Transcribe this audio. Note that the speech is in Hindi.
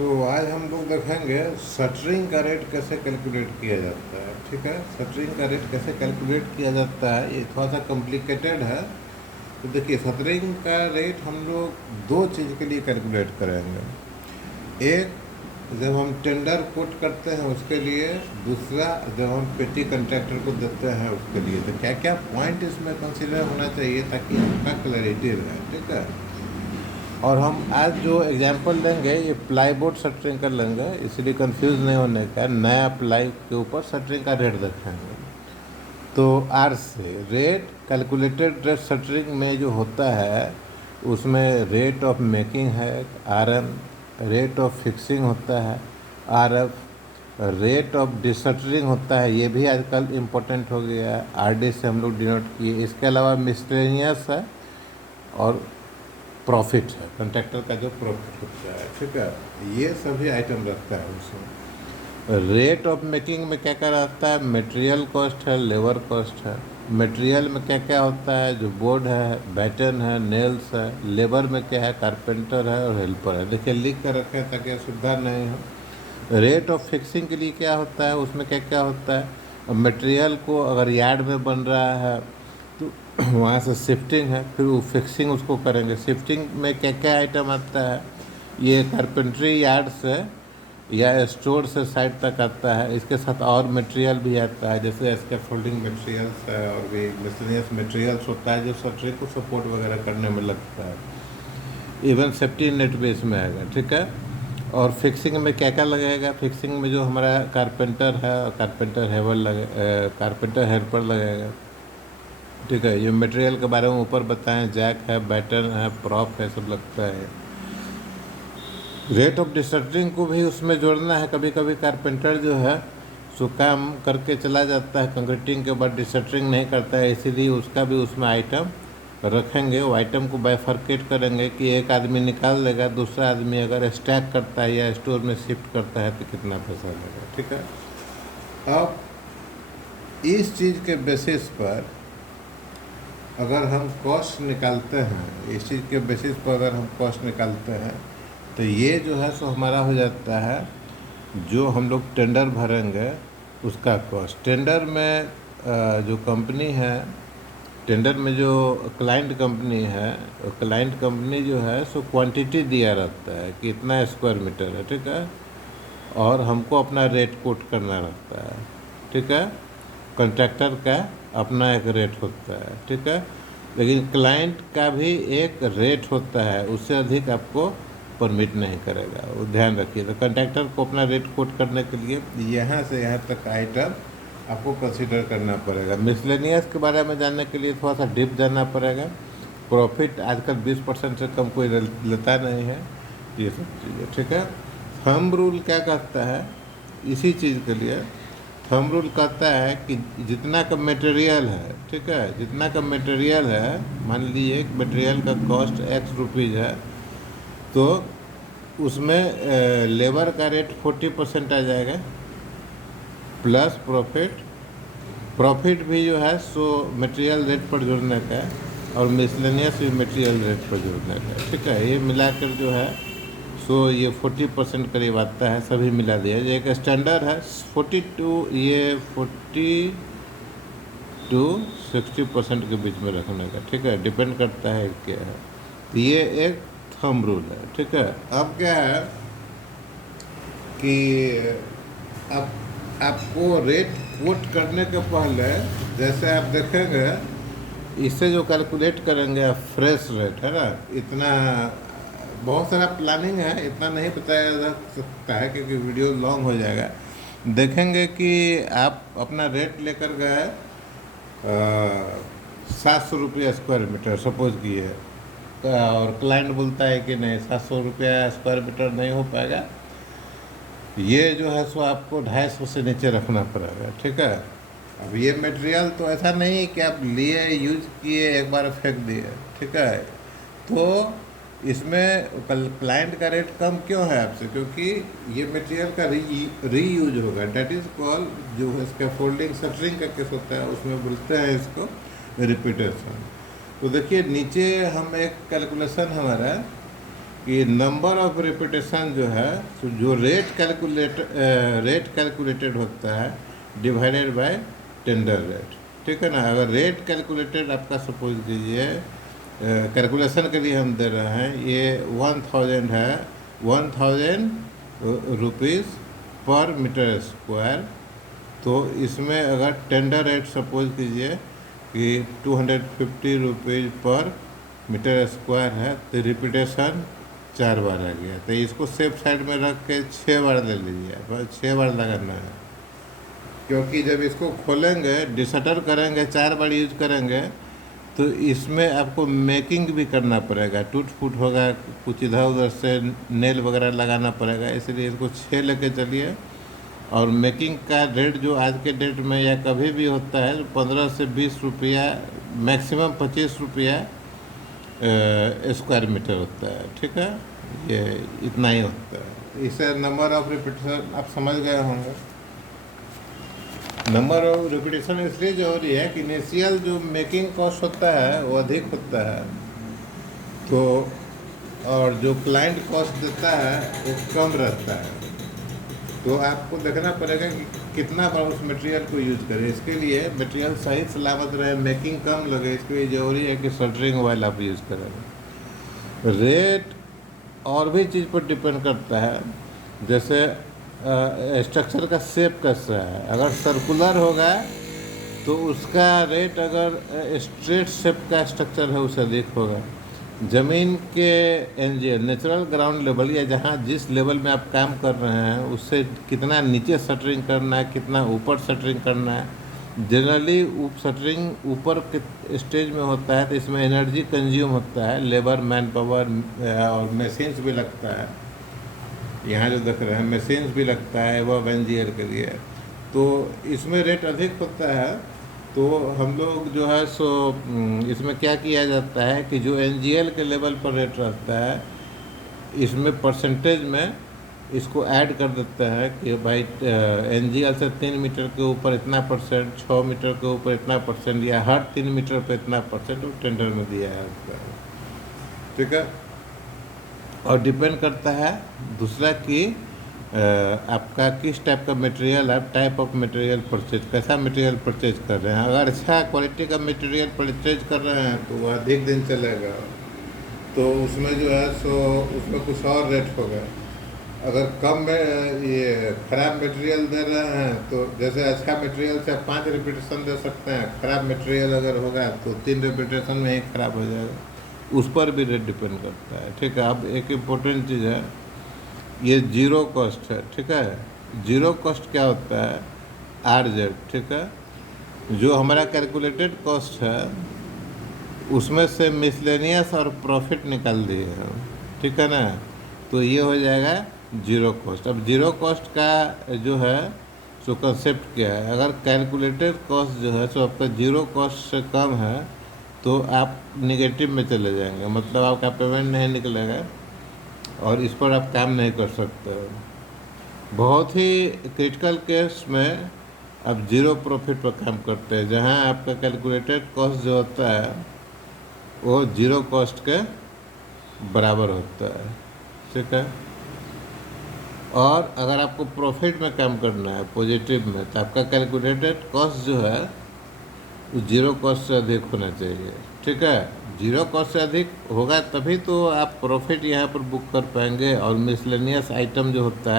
तो आज हम लोग देखेंगे शटरिंग का रेट कैसे कैलकुलेट किया जाता है। ठीक है, शटरिंग का रेट कैसे कैलकुलेट किया जाता है, ये थोड़ा सा कॉम्प्लिकेटेड है। तो देखिए, शटरिंग का रेट हम लोग दो चीज़ के लिए कैलकुलेट करेंगे। एक, जब हम टेंडर कोट करते हैं उसके लिए। दूसरा, जब हम पेटी कंट्रैक्टर को देते हैं उसके लिए। तो क्या क्या पॉइंट इसमें कंसिडर होना चाहिए ताकि आपका क्लैरिटी रहे। ठीक है, और हम आज जो एग्जांपल लेंगे ये प्लाईबोर्ड शटरिंग का लेंगे, इसलिए कंफ्यूज नहीं होने का। नया प्लाई के ऊपर शटरिंग का रेट देखेंगे। तो आर से रेट कैलकुलेटेड रेट शटरिंग में जो होता है उसमें रेट ऑफ मेकिंग है RM, रेट ऑफ फिक्सिंग होता है RF, रेट ऑफ डिशटरिंग होता है, ये भी आजकल इम्पोर्टेंट हो गया है, RD से हम लोग डिनोट किए। इसके अलावा मिसलेनियस है और प्रॉफिट है, कंट्रैक्टर का जो प्रॉफिट होता है। ठीक है, ये सभी आइटम रखता है उसमें। रेट ऑफ मेकिंग में क्या क्या रहता है, मटेरियल कॉस्ट है, लेबर कॉस्ट है। मटेरियल में क्या क्या होता है, जो बोर्ड है, बैटन है, नेल्स है। लेबर में क्या है, कारपेंटर है और हेल्पर है। देखिए, लिख कर रखें ताकि सुविधा नहीं हो। रेट ऑफ फिक्सिंग के लिए क्या होता है, उसमें क्या क्या होता है, मटेरियल को अगर यार्ड में बन रहा है तो वहाँ से शिफ्टिंग है, फिर वो फिक्सिंग उसको करेंगे। शिफ्टिंग में क्या क्या आइटम आता है, ये कारपेंट्री यार्ड से या स्टोर से साइड तक आता है। इसके साथ और मटेरियल भी आता है, जैसे स्कैफोल्डिंग मटेरियल्स है और भी मिसलेनियस मटेरियल्स होता है जो शटरिंग को सपोर्ट वगैरह करने में लगता है। इवन सेफ्टी नेट भी इसमें आएगा। ठीक है, और फिक्सिंग में क्या क्या लगेगा, फिक्सिंग में जो हमारा कारपेंटर है, कारपेंटर हेल्पर लगेगा। ठीक है, ये मटेरियल के बारे में ऊपर बताएं, जैक है, बैटन है, प्रॉप है, सब लगता है। रेट ऑफ डिशटरिंग को भी उसमें जोड़ना है। कभी कभी कारपेंटर जो है सो काम करके चला जाता है, कंक्रीटिंग के बाद डिशटरिंग नहीं करता है, इसीलिए उसका भी उसमें आइटम रखेंगे। वो आइटम को बाइफरकेट करेंगे कि एक आदमी निकाल लेगा, दूसरा आदमी अगर स्टैक करता है या स्टोर में शिफ्ट करता है तो कितना पैसा लगेगा। ठीक है, अब इस चीज़ के बेसिस पर अगर हम कॉस्ट निकालते हैं, इस चीज़ के बेसिस पर अगर हम कॉस्ट निकालते हैं तो ये जो है सो हमारा हो जाता है जो हम लोग टेंडर भरेंगे उसका कॉस्ट। टेंडर में जो कंपनी है, टेंडर में जो क्लाइंट कंपनी है, क्लाइंट कंपनी जो है सो क्वांटिटी दिया रहता है कि इतना स्क्वायर मीटर है। ठीक है, और हमको अपना रेट कोट करना रहता है। ठीक है, कॉन्ट्रैक्टर का अपना एक रेट होता है। ठीक है, लेकिन क्लाइंट का भी एक रेट होता है, उससे अधिक आपको परमिट नहीं करेगा, वो ध्यान रखिए। तो कॉन्ट्रैक्टर को अपना रेट कोट करने के लिए यहाँ से यहाँ तक आइटम आपको कंसीडर करना पड़ेगा। मिसलेनियस के बारे में जानने के लिए थोड़ा सा डीप जानना पड़ेगा। प्रॉफिट आजकल 20% से कम कोई लेता नहीं है, ये सब चीज़ें। ठीक है, थंब रूल क्या कहता है इसी चीज़ के लिए, थंब रूल कहता है कि जितना का मटेरियल है, ठीक है, जितना का मटेरियल है, मान लीजिए मटेरियल का कॉस्ट X रुपीज़ है, तो उसमें लेबर का रेट 40% आ जाएगा प्लस प्रॉफिट। प्रॉफिट भी जो है सो मटेरियल रेट पर जोड़ने का है और मिसलेनियस भी मटेरियल रेट पर जोड़ने का है। ठीक है, ये मिलाकर जो है सो ये 40% करीब आता है, सभी मिला दिया। ये एक स्टैंडर्ड है 42, ये 40 to 60% के बीच में रखने का। ठीक है, डिपेंड करता है क्या है। तो ये एक थंब रूल है। ठीक है, अब क्या है कि अब आपको रेट कोट करने के पहले जैसे आप देखेंगे, इससे जो कैलकुलेट करेंगे आप फ्रेश रेट है ना, इतना बहुत सारा प्लानिंग है, इतना नहीं बताया जा सकता है क्योंकि वीडियो लॉन्ग हो जाएगा। देखेंगे कि आप अपना रेट लेकर गए 700 रुपया स्क्वायर मीटर सपोज किए, और क्लाइंट बोलता है कि नहीं 700 रुपया स्क्वायर मीटर नहीं हो पाएगा, ये जो है सो आपको 250 से नीचे रखना पड़ेगा। ठीक है, अब ये मटेरियल तो ऐसा नहीं कि आप लिए यूज किए एक बार फेंक दिए। ठीक है, तो इसमें क्लाइंट का रेट कम क्यों है आपसे, क्योंकि ये मटेरियल का रीयूज होगा। डेट इज़ कॉल, जो इसका फोल्डिंग शटरिंग का केस होता है उसमें बोलते हैं इसको रिपीटेशन। तो देखिए नीचे हम एक कैलकुलेशन हमारा कि नंबर ऑफ रिपीटेशन जो है, तो जो रेट कैलकुलेटेड होता है डिवाइडेड बाय टेंडर रेट, ठीक है ना। अगर रेट कैलकुलेटेड आपका सपोज कीजिए, कैलकुलेशन के लिए हम दे रहे हैं, ये 1000 है, 1000 रुपीज़ पर मीटर स्क्वायर, तो इसमें अगर टेंडर रेट सपोज कीजिए कि 250 रुपीज़ पर मीटर स्क्वायर है, तो रिपीटेशन 4 बार आ गया, तो इसको सेफ साइड में रख के 6 बार ले लीजिए, बस 6 बार लगाना है। क्योंकि जब इसको खोलेंगे, डिसटर करेंगे, 4 बार यूज करेंगे, तो इसमें आपको मेकिंग भी करना पड़ेगा, टूट फूट होगा, कुछ इधर उधर से नेल वगैरह लगाना पड़ेगा, इसलिए इसको 6 लेके चलिए। और मेकिंग का रेट जो आज के डेट में या कभी भी होता है 15 से 20 रुपया, मैक्सिमम 25 रुपया स्क्वायर मीटर होता है, ठीक है। ये इतना ही होता है। इससे नंबर ऑफ रिपीटेशन आप समझ गए होंगे। नंबर ऑफ रिपीटेशन इसलिए जरूरी है कि इनिशियल जो मेकिंग कॉस्ट होता है वो अधिक होता है, तो और जो क्लाइंट कॉस्ट देता है वो कम रहता है। तो आपको देखना पड़ेगा कि कितना बार उस मटेरियल को यूज़ करें। इसके लिए मटेरियल सही सलामत रहे, मेकिंग कम लगे, इसके लिए ज़रूरी है कि सोल्डरिंग ऑयल आप यूज़ करें। रेट और भी चीज़ पर डिपेंड करता है, जैसे स्ट्रक्चर का शेप कैसा है। अगर सर्कुलर होगा तो उसका रेट, अगर स्ट्रेट शेप का स्ट्रक्चर है उससे अधिक होगा। ज़मीन के एनजीएल नेचुरल ग्राउंड लेवल, या जहाँ जिस लेवल में आप काम कर रहे हैं उससे कितना नीचे शटरिंग करना है, कितना ऊपर शटरिंग करना है। जनरली शटरिंग ऊपर के स्टेज में होता है, तो इसमें एनर्जी कंज्यूम होता है, लेबर, मैन पावर और मशीन्स भी लगता है। यहाँ जो देख रहे हैं मशीन्स भी लगता है वो एनजीएल के लिए, तो इसमें रेट अधिक होता है। तो हम लोग जो है सो इसमें क्या किया जाता है कि जो एनजीएल के लेवल पर रेट रहता है, इसमें परसेंटेज में इसको ऐड कर देता है कि भाई एनजीएल से 3 मीटर के ऊपर इतना परसेंट, 6 मीटर के ऊपर इतना परसेंट, या हर 3 मीटर पर इतना परसेंट वो टेंडर में दिया है उसका, ठीक है। और डिपेंड करता है दूसरा कि आपका किस टाइप का मटेरियल, आप टाइप ऑफ मटेरियल परचेज, कैसा मटेरियल परचेज कर रहे हैं। अगर अच्छा क्वालिटी का मटेरियल परचेज कर रहे हैं तो वह अधिक दिन चलेगा, तो उसमें जो है सो उसमें कुछ और रेट होगा। अगर कम में ये ख़राब मटेरियल दे रहे हैं, तो जैसे अच्छा मटेरियल से 5 रिपीटेशन दे सकते हैं, ख़राब मटेरियल अगर होगा तो 3 रिपीटेशन में ही ख़राब हो जाएगा। उस पर भी रेट डिपेंड करता है, ठीक है। अब एक इम्पोर्टेंट चीज़ है, ये जीरो कॉस्ट है, ठीक है। जीरो कॉस्ट क्या होता है, RZ, ठीक है। जो हमारा कैलकुलेटेड कॉस्ट है उसमें से मिसलेनियस और प्रॉफिट निकाल दिए हैं, ठीक है ना, तो ये हो जाएगा जीरो कॉस्ट। अब जीरो कॉस्ट का जो है सो कंसेप्ट क्या है, अगर कैलकुलेटेड कॉस्ट जो है सो आपका जीरो कॉस्ट से कम है तो आप निगेटिव में चले जाएंगे, मतलब आपका पेमेंट नहीं निकलेगा और इस पर आप काम नहीं कर सकते। बहुत ही क्रिटिकल केस में आप जीरो प्रॉफिट पर काम करते हैं, जहां आपका कैलकुलेटेड कॉस्ट जो होता है वो जीरो कॉस्ट के बराबर होता है, ठीक है। और अगर आपको प्रॉफिट में काम करना है, पॉजिटिव में, तो आपका कैलकुलेटेड कॉस्ट जो है वो जीरो कॉस्ट से अधिक होना चाहिए, ठीक है। जीरो कॉस्ट से अधिक होगा तभी तो आप प्रॉफिट यहाँ पर बुक कर पाएंगे। और मिसलेनियस आइटम जो होता है,